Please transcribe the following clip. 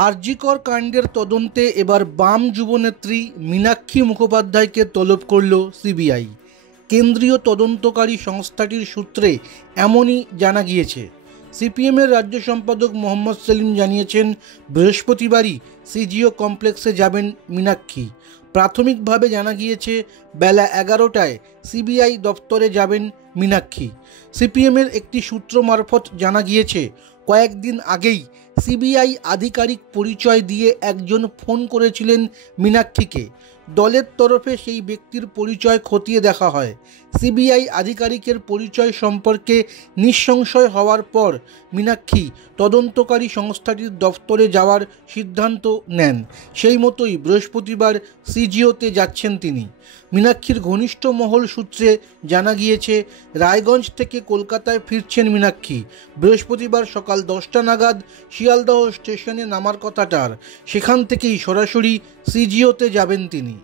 আরজিকর কাণ্ডের তদন্তে এবার বাম যুবনেত্রী মীনাক্ষী মুখোপাধ্যায়কে তলব করল সিবিআই। কেন্দ্রীয় তদন্তকারী সংস্থাটির সূত্রে এমনই জানা গিয়েছে। সিপিএমের রাজ্য সম্পাদক মোহাম্মদ সেলিম জানিয়েছেন, বৃহস্পতিবারই সিজিও কমপ্লেক্সে যাবেন মীনাক্ষী। প্রাথমিকভাবে জানা গিয়েছে বেলা 11টায় সিবিআই দপ্তরে যাবেন মীনাক্ষী। সিপিএমের একটি সূত্র মারফত জানা গিয়েছে, কয়েকদিন আগেই সিবিআই আধিকারিক পরিচয় দিয়ে একজন ফোন করেছিলেন মীনাক্ষীকে। দলের তরফে সেই ব্যক্তির পরিচয় খতিয়ে দেখা হয়। সিবিআই আধিকারিকের পরিচয় সম্পর্কে নিঃসংশয় হওয়ার পর মীনাক্ষী তদন্তকারী সংস্থাটির দফতরে যাওয়ার সিদ্ধান্ত নেন। সেই মতোই বৃহস্পতিবার সিজিওতে যাচ্ছেন তিনি। মীনাক্ষীর ঘনিষ্ঠ মহল সূত্রে জানা গিয়েছে, রায়গঞ্জ থেকে কলকাতায় ফিরছেন মীনাক্ষী। বৃহস্পতিবার সকাল 10টা নাগাদ শিয়ালদহ স্টেশনে নামার কথা তার। সেখান থেকেই সরাসরি সিজিওতে যাবেন তিনি।